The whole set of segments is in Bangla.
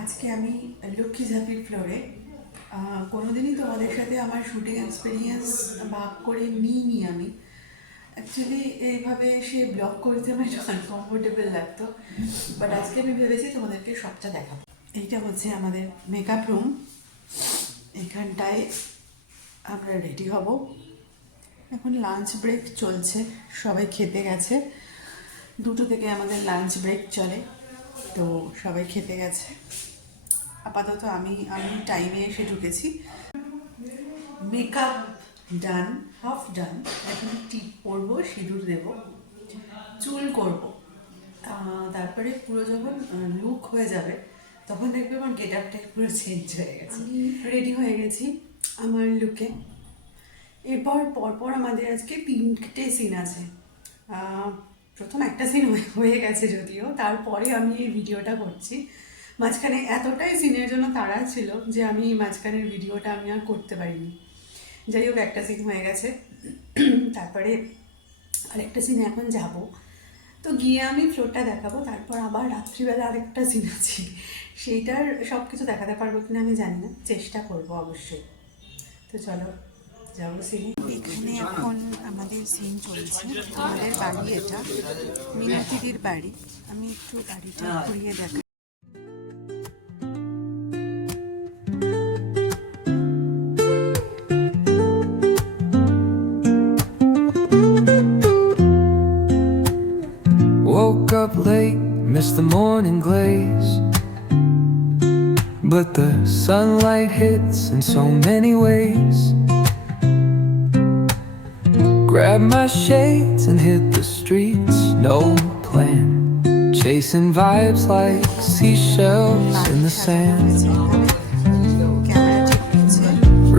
আজকে আমি লক্ষ্মীঝাপির ফ্লোরে কোনোদিনই তোমাদের সাথে আমার শুটিং এক্সপিরিয়েন্স ভাগ করে নিইনি আমি। অ্যাকচুয়ালি এইভাবে সে ব্লগ করতে আমার একটু আনকমফোর্টেবল লাগতো, বাট আজকে আমি ভেবেছি তোমাদেরকে সবটা দেখাবো। এইটা হচ্ছে আমাদের মেকআপ রুম। এখানটায় আমরা রেডি হব। এখন লাঞ্চ ব্রেক চলছে, সবাই খেতে গেছে। 2টো থেকে আমাদের লাঞ্চ ব্রেক চলে, তো সবাই খেতে গেছে। আপাতত আমি টাইমে এসে ঢুকেছি। মেকআপ ডান, হাফ ডান। এখন টিপ পরবো, সিঁদুর দেব, চুল করব। তারপরে পুরো যখন লুক হয়ে যাবে তখন দেখবে আমার গেট আপটাই পুরো চেঞ্জ হয়ে গেছে। আমি রেডি হয়ে গেছি আমার লুকে। এরপর পরপর আমাদের আজকে 3টে সিন আছে। প্রথম একটা সিন হয়ে গেছে যদিও, তারপরে আমি এই ভিডিওটা করছি। মাঝখানে এতটাই সিনের জন্য তাড়া ছিল যে আমি মাঝখানের ভিডিওটা আমি আর করতে পারিনি। যাই হোক, একটা সিন হয়ে গেছে। তারপরে আরেকটা সিন এখন যাব, তো গিয়ে আমি ফ্লোরটা দেখাবো। তারপর আবার রাত্রিবেলা আরেকটা সিন আছে, সেইটার সব কিছু দেখাতে পারবো কিনা আমি জানি না, চেষ্টা করবো অবশ্যই। তো চলো যাবো সিনে। এখানে এখন আমাদের সিন চলছে। আমাদের বাড়ি এটা, মিনতিদির বাড়ি। আমি একটু বাড়িটা ঘুরিয়ে দেখাই। Woke up late, missed the morning glaze, but the sunlight hits in so many ways. Grabbed my shades and hit the streets, no plan, chasing vibes like seashells in the sand.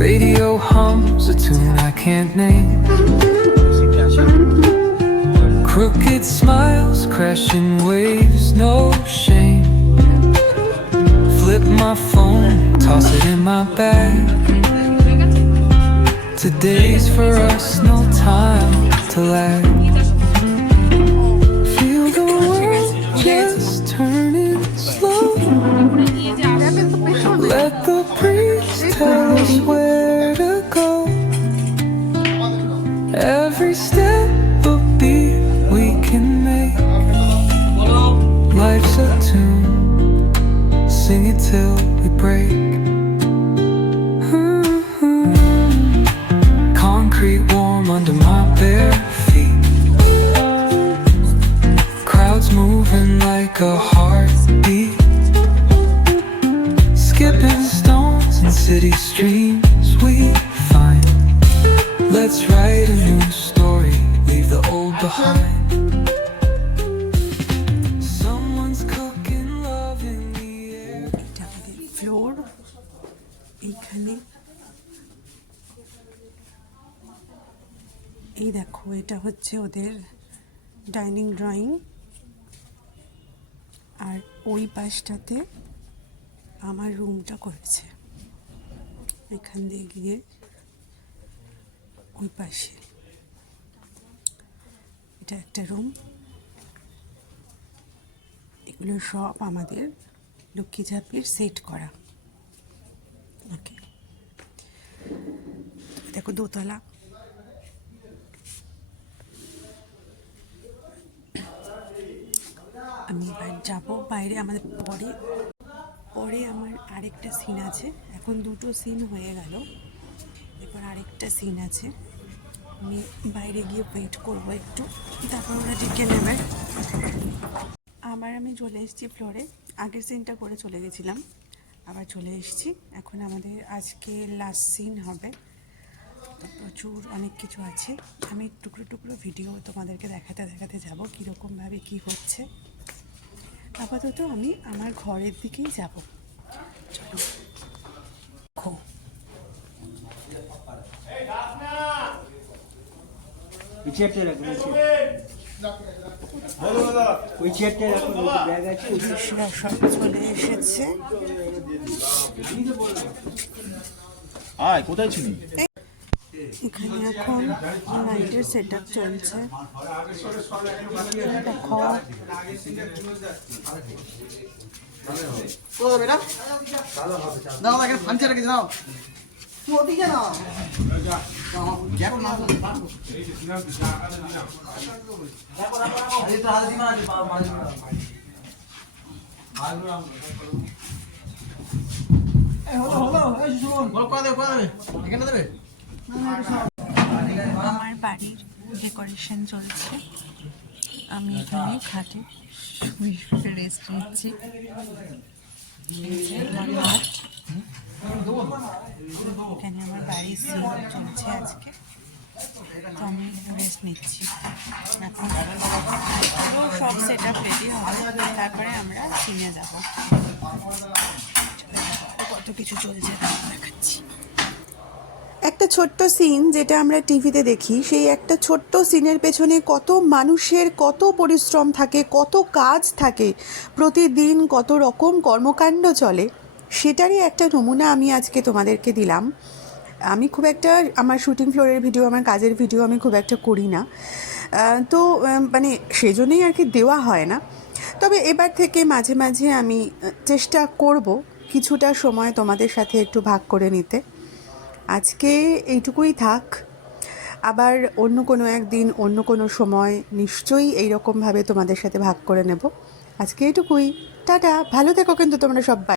Radio hums a tune I can't name. Crooked smiles, crashing waves, no shame. Flip my phone, toss it in my bag. Today's for us, no time to lag. Feel the world just turning slow. Let the breeze tell us where to go. Every step a beat we can make. Life's a tune, sing it till we break. Concrete warm under my bare feet. Crowds moving like a heartbeat. Skipping stones in city streams we find. Let's write a new story, leave the old behind. Someone's cooking love in the air. এটা আমাদের ফ্লোর। এইখানে এই দেখো, এটা হচ্ছে ওদের ডাইনিং ড্রয়িং, আর ওই পাশটাতে আমার রুমটা করেছে। এখান দিয়ে গিয়ে ওই পাশে এটা একটা রুম। এগুলো সব আমাদের লক্ষ্মীঝাপির সেট করা। ওকে, দেখো দোতলা। আমি এবার যাবো বাইরে। আমাদের পরে আমার আরেকটা সিন আছে। এখন 2টো সিন হয়ে গেল, এবার আরেকটা সিন আছে। আমি বাইরে গিয়ে ওয়েট করবো একটু, তারপর ওরা ডেকে নেবে। আমি চলে এসেছি ফ্লোরে। আগের সিনটা করে চলে গেছিলাম, আবার চলে এসেছি। এখন আমাদের আজকে লাস্ট সিন হবে, তো প্রচুর অনেক কিছু আছে। আমি টুকরো টুকরো ভিডিও তোমাদেরকে দেখাতে যাব কীরকমভাবে কী হচ্ছে। আপাতত আমি আমার ঘরের দিকেই যাব। চলো দেখো, সব চলে এসেছে। কোথায় ছিলি? এখানে এখন লাইটের সেট আপ চলছে। দেখো কোথায় বেটা দাও এখানে ফাঞ্চে রেখেছি দাও তুই ওদিকে না কেন না এখানে দেবে আমার বাড়ির ডেকোরেশন চলছে, আমি এখানে খাটে শুয়ে শুয়ে রেস্ট নিচ্ছি। এই যে আমার খাট। এখানে আমার বাড়ির সিন চলছে আজকে, তো আমি রেস্ট নিচ্ছি। এখন পুরো সব সেট আপ রেডি হবে, তারপরে আমরা সিনে যাব। কত কিছু চলছে দেখাচ্ছি। একটা ছোট্ট সিন যেটা আমরা টিভিতে দেখি, সেই একটা ছোট্ট সিনের পেছনে কত মানুষের কত পরিশ্রম থাকে, কত কাজ থাকে, প্রতিদিন কত রকম কর্মকাণ্ড চলে, সেটারই একটা নমুনা আমি আজকে তোমাদেরকে দিলাম। আমি খুব একটা আমার শুটিং ফ্লোরের ভিডিও, আমার কাজের ভিডিও আমি খুব একটা করি না, তো মানে সেজন্যই আর কি দেওয়া হয় না। তবে এবার থেকে মাঝে মাঝে আমি চেষ্টা করব কিছুটা সময় তোমাদের সাথে একটু ভাগ করে নিতে। আজকে এইটুকুই থাক, আবার অন্য কোনো একদিন অন্য কোনো সময় নিশ্চয়ই এইরকমভাবে তোমাদের সাথে ভাগ করে নেব। আজকে এইটুকুই, টাটা, ভালো থেকো কিন্তু তোমরা সবাই।